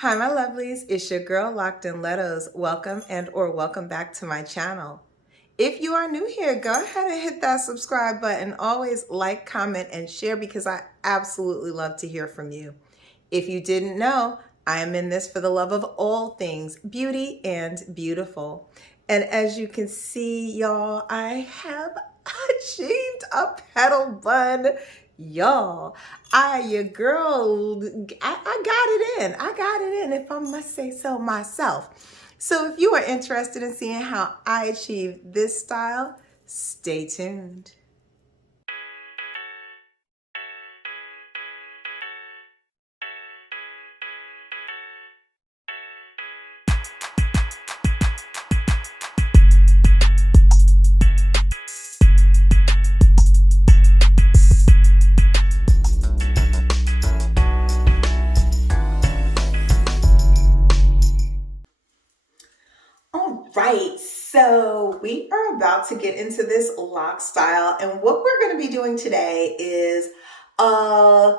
Hi, my lovelies. It's your girl, Locdnlettos. Welcome or welcome back to my channel. If you are new here, go ahead and hit that subscribe button. Always like, comment, and share because I absolutely love to hear from you. If you didn't know, I am in this for the love of all things beauty and beautiful. And as you can see, y'all, I have achieved a petal bun. Y'all, your girl, I got it in. I got it in, if I must say so myself. So if you are interested in seeing how I achieve this style, stay tuned. All right, so we are about to get into this lock style, and what we're going to be doing today is a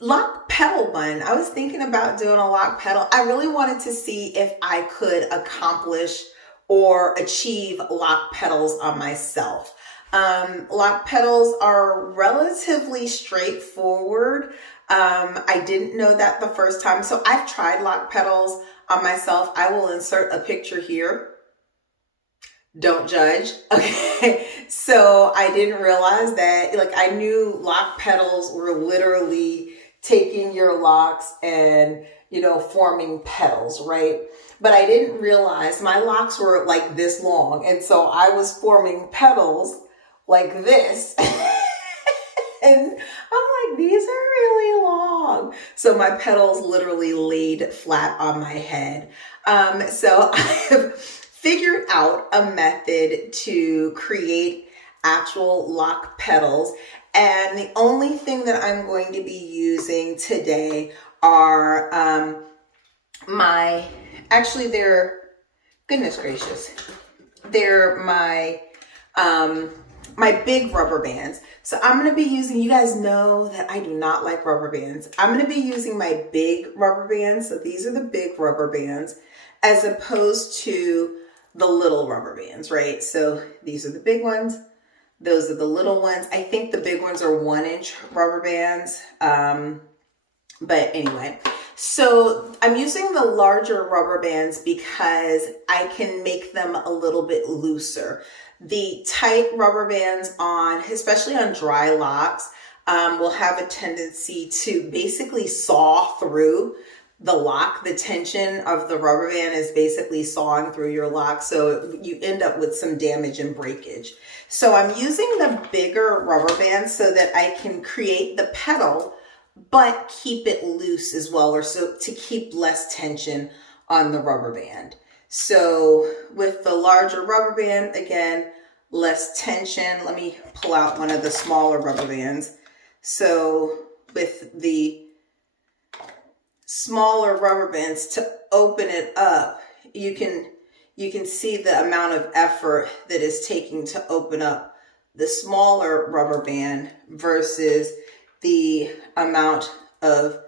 lock petal bun. I was thinking about doing a lock petal. I really wanted to see if I could accomplish or achieve lock petals on myself. Lock petals are relatively straightforward. I didn't know that the first time, so I've tried lock petals on myself. I will insert a picture here. Don't judge. Okay. So I didn't realize that, like, I knew lock petals were literally taking your locks and, forming petals, right? But I didn't realize my locks were like this long. And so I was forming petals like this. And I'm like, these are really long. So my petals literally laid flat on my head. So I have figured out a method to create actual lock petals. And the only thing that I'm going to be using today are goodness gracious, they're my big rubber bands. So I'm going to be using, you guys know that I do not like rubber bands. I'm going to be using my big rubber bands. So these are the big rubber bands as opposed to the little rubber bands, right? So these are the big ones. Those are the little ones. I think the big ones are 1-inch rubber bands. But anyway, so I'm using the larger rubber bands because I can make them a little bit looser. The tight rubber bands especially on dry locks, will have a tendency to basically saw through the lock. The tension of the rubber band is basically sawing through your lock. So you end up with some damage and breakage. So I'm using the bigger rubber band so that I can create the petal, but keep it loose as well, or so to keep less tension on the rubber band. So with the larger rubber band, again, less tension. Let me pull out one of the smaller rubber bands. So with the smaller rubber bands, to open it up, you can see the amount of effort that is taking to open up the smaller rubber band versus the amount of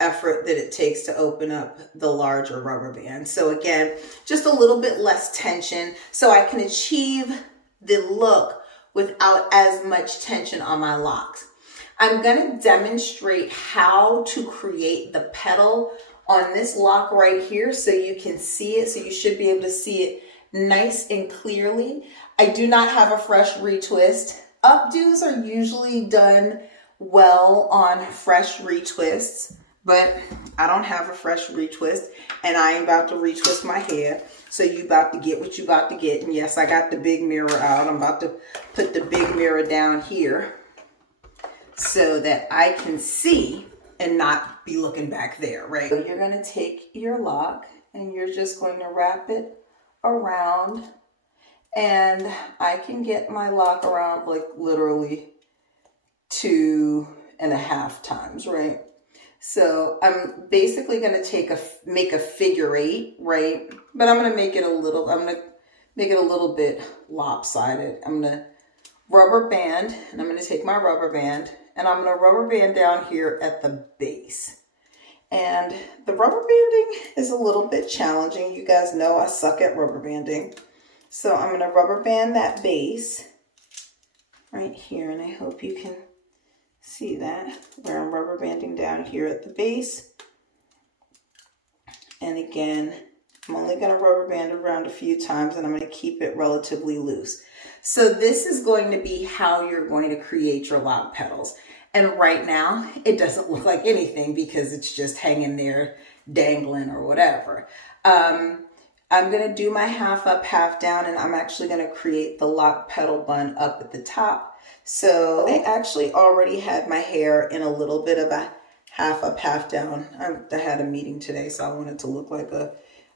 effort that it takes to open up the larger rubber band. So again, just a little bit less tension so I can achieve the look without as much tension on my locks. I'm going to demonstrate how to create the petal on this lock right here so you can see it. So you should be able to see it nice and clearly. I do not have a fresh retwist. Updos are usually done well on fresh retwists, but I don't have a fresh retwist, and I am about to retwist my hair. So you about to get what you about to get. And yes, I got the big mirror out. I'm about to put the big mirror down here so that I can see and not be looking back there, right? So you're going to take your lock and you're just going to wrap it around, and I can get my lock around like literally 2.5 times, right? So I'm basically going to make a figure 8, right? But I'm going to make it a little bit lopsided. I'm going to rubber band, and I'm going to take my rubber band and I'm going to rubber band down here at the base. And the rubber banding is a little bit challenging. You guys know I suck at rubber banding. So I'm going to rubber band that base right here. And I hope you can see that where I'm rubber banding down here at the base. And again, I'm only going to rubber band around a few times and I'm going to keep it relatively loose. So this is going to be how you're going to create your Loc'd petals. And right now it doesn't look like anything because it's just hanging there dangling or whatever. I'm going to do my half up, half down, and I'm actually going to create the Loc'd petal bun up at the top. So I actually already had my hair in a little bit of a half up, half down. I had a meeting today, so I wanted to look like a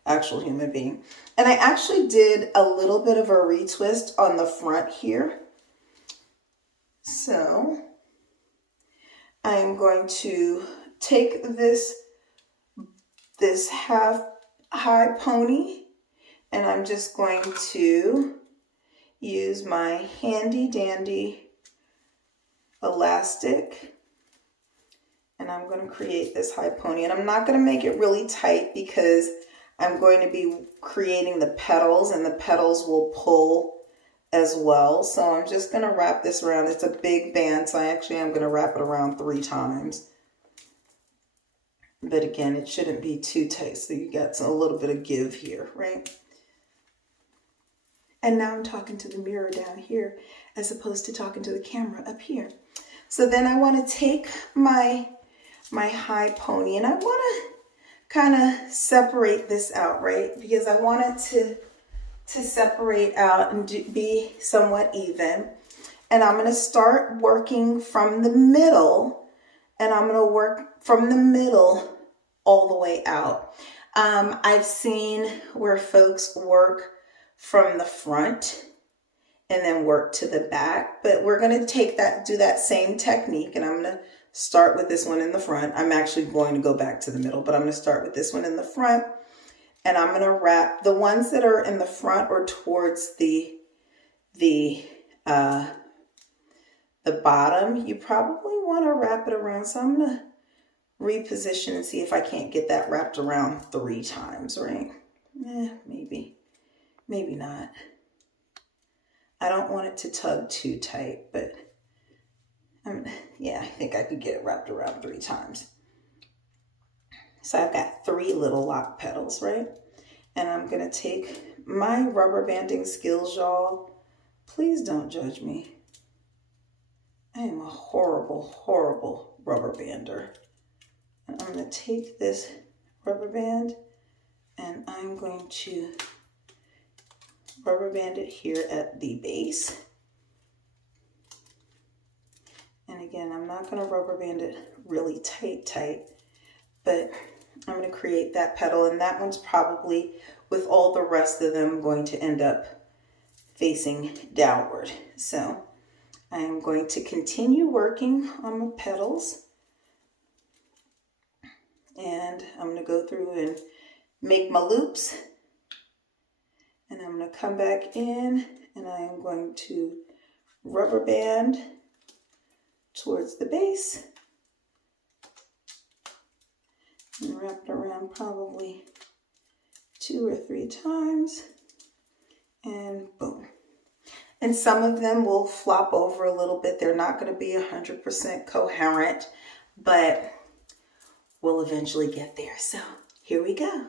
actual human being. And I actually did a little bit of a retwist on the front here. So I am going to take this half high pony and I'm just going to use my handy dandy elastic and I'm going to create this high pony. And I'm not going to make it really tight because I'm going to be creating the petals and the petals will pull as well. So I'm just going to wrap this around. It's a big band, so I actually am going to wrap it around 3 times. But again, it shouldn't be too tight, so you got a little bit of give here, right? And now I'm talking to the mirror down here as opposed to talking to the camera up here. So then I want to take my high pony and I want to kind of separate this out, right? Because I want it to separate out and be somewhat even. And I'm going to start working from the middle and I'm going to work from the middle all the way out. I've seen where folks work from the front and then work to the back, but we're going to do that same technique and I'm going to start with this one in the front. I'm actually going to go back to the middle, but I'm going to start with this one in the front and I'm going to wrap the ones that are in the front or towards the bottom. You probably want to wrap it around. So I'm going to reposition and see if I can't get that wrapped around 3 times, right? Maybe not. I don't want it to tug too tight, but yeah, I think I could get it wrapped around 3 times. So I've got 3 little Loc'd petals, right? And I'm going to take my rubber banding skills, y'all. Please don't judge me. I am a horrible, horrible rubber bander. And I'm going to take this rubber band and I'm going to rubber band it here at the base. And again, I'm not going to rubber band it really tight, but I'm going to create that petal and that one's probably, with all the rest of them, going to end up facing downward. So I am going to continue working on my petals and I'm going to go through and make my loops and I'm going to come back in and I am going to rubber band towards the base and wrap it around probably 2 or 3 times and boom. And some of them will flop over a little bit. They're not going to be 100% coherent, but we'll eventually get there. So here we go.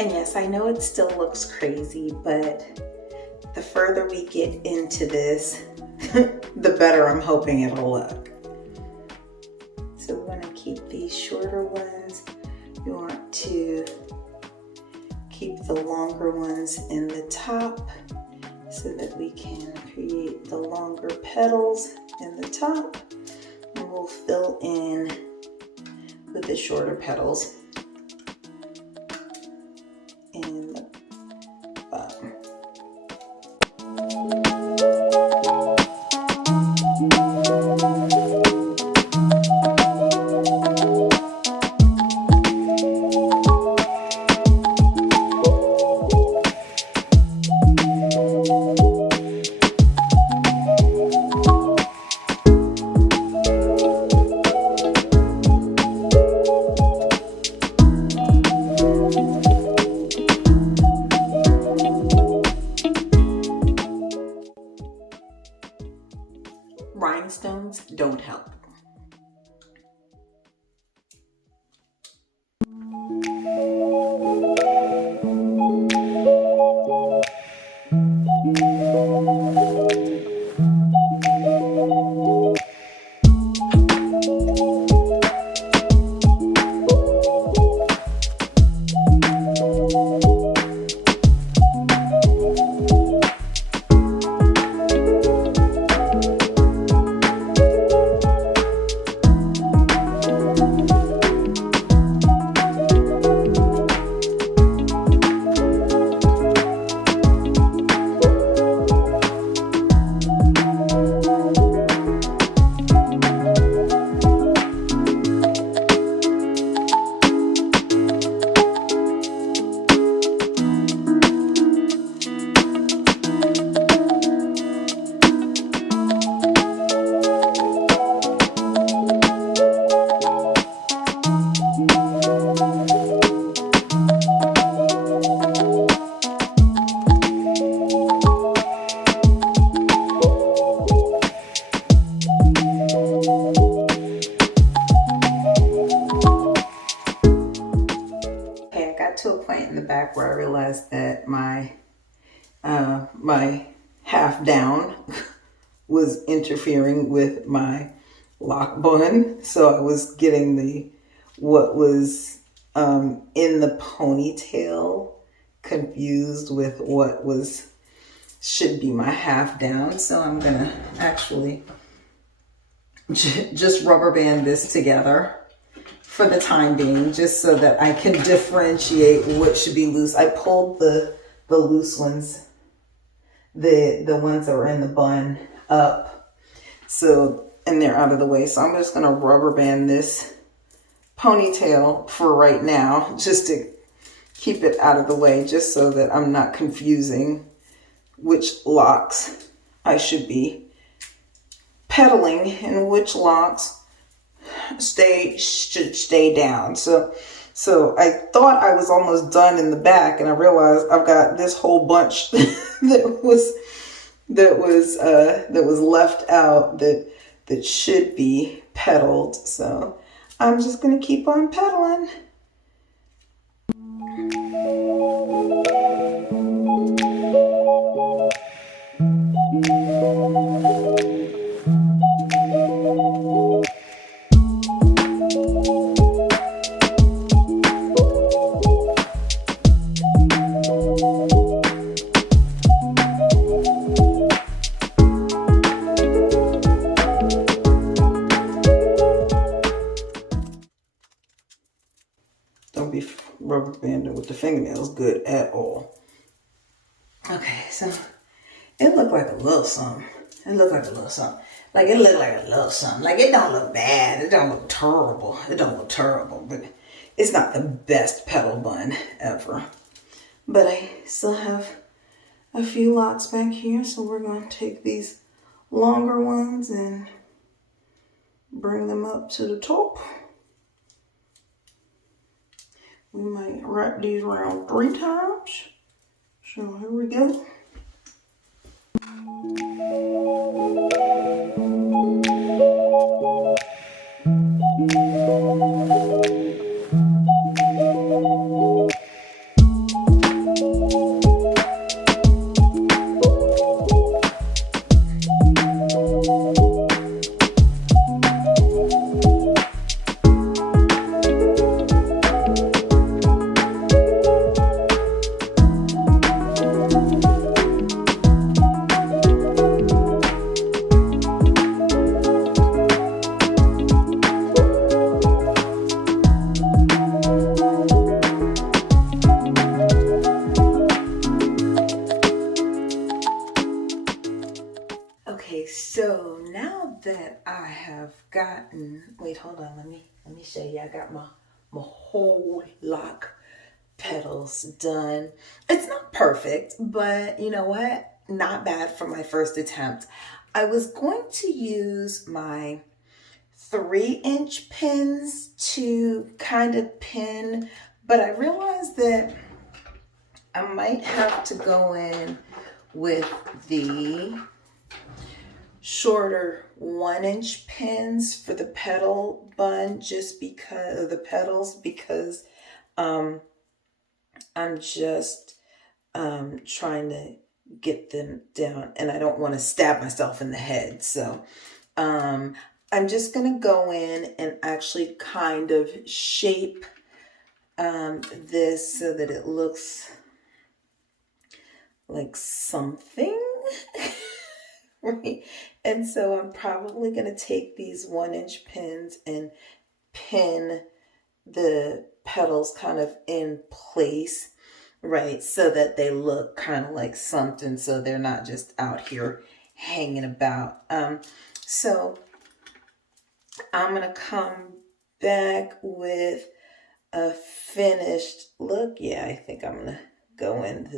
And yes, I know it still looks crazy, but the further we get into this, the better I'm hoping it'll look. So we want to keep these shorter ones. You want to keep the longer ones in the top so that we can create the longer petals in the top. And we'll fill in with the shorter petals in the bottom. rhinestones don't help. To a point in the back where I realized that my half down was interfering with my lock bun, so I was getting what was in the ponytail confused with what should be my half down. So I'm gonna actually just rubber band this together for the time being, just so that I can differentiate what should be loose. I pulled the loose ones, the ones that were in the bun up, and they're out of the way. So I'm just gonna rubber band this ponytail for right now, just to keep it out of the way, just so that I'm not confusing which locks I should be petaling and which locks should stay down. So I thought I was almost done in the back, and I realized I've got this whole bunch that was left out that should be petaled. So I'm just gonna keep on petaling. Don't be rubber banding with the fingernails good at all. Okay, so it looked like a little something. It looked like a little something. Like it looked like a little something. Like it don't look bad. It don't look terrible. It don't look terrible, but it's not the best petal bun ever. But I still have a few locks back here, so we're going to take these longer ones and bring them up to the top. We might wrap these around 3 times. So here we go. So now that I have gotten, wait, hold on, let me show you. I got my whole lock petals done. It's not perfect, but you know what? Not bad for my first attempt. I was going to use my 3-inch pins to kind of pin, but I realized that I might have to go in with the shorter 1-inch pins for the petal bun, just because of the petals, because I'm just trying to get them down and I don't want to stab myself in the head. So I'm just going to go in and actually kind of shape this so that it looks like something. Right? And so I'm probably going to take these 1-inch pins and pin the petals kind of in place, right? So that they look kind of like something, so they're not just out here hanging about. So I'm going to come back with a finished look. Yeah, I think I'm going to go into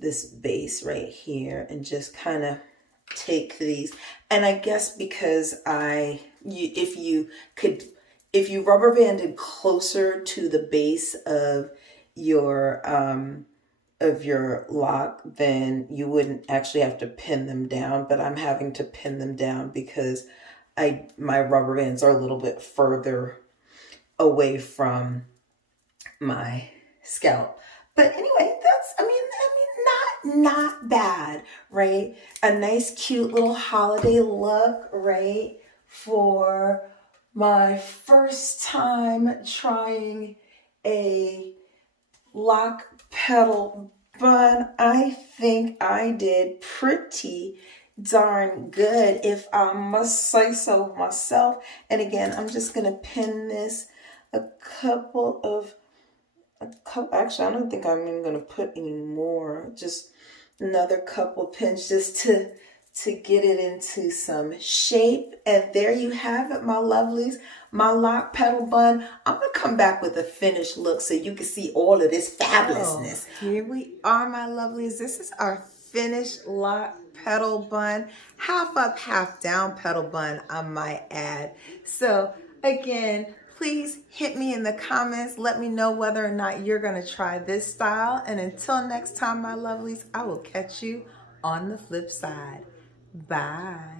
this base right here and just kind of take these. And I guess because if you rubber banded closer to the base of your lock, then you wouldn't actually have to pin them down, but I'm having to pin them down because my rubber bands are a little bit further away from my scalp. But anyway, that's, not bad, right? A nice, cute little holiday look, right? For my first time trying a lock petal bun. I think I did pretty darn good, if I must say so myself. And again, I'm just going to pin this actually, I don't think I'm even going to put any more, just another couple pins just to get it into some shape. And there you have it, my lovelies, my lock petal bun. I'm going to come back with a finished look so you can see all of this fabulousness. Oh, here we are, my lovelies. This is our finished lock petal bun, half up, half down petal bun, I might add. So again, please hit me in the comments. Let me know whether or not you're going to try this style. And until next time, my lovelies, I will catch you on the flip side. Bye.